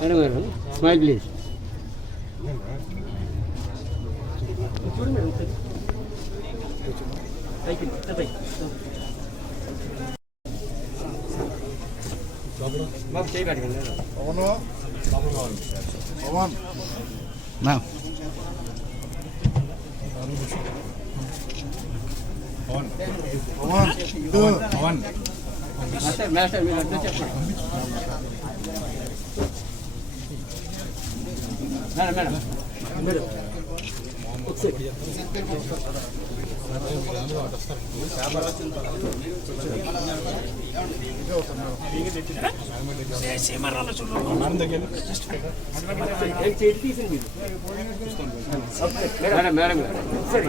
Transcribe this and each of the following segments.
మేడం గారు smile please Pawan Pawan Pawan Pawan madam madam madam సీమరాలు చూడండి మేడం మేడం సరే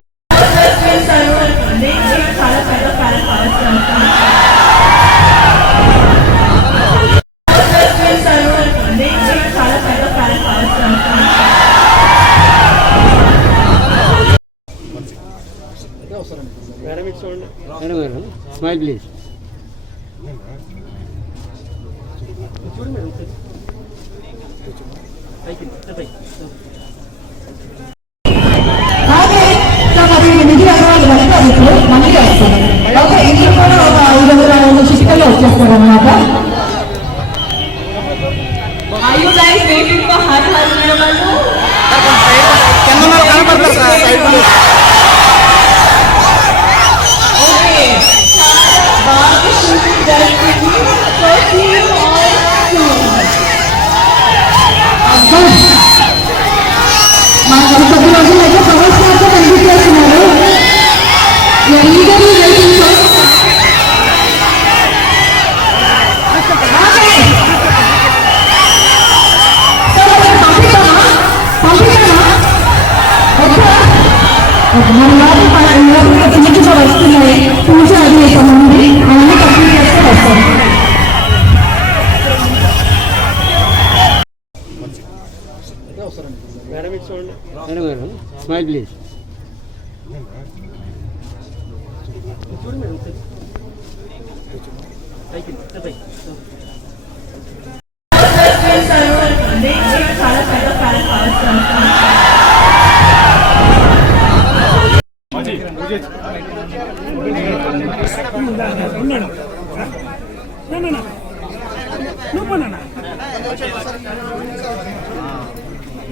స్మైల్ ప్లీజ్. వచ్చేస్తారనమాట కనపడతారు sir vâng mà chúng tôi xin lời chúc mừng. करो smile please No, no, no. No, no, no.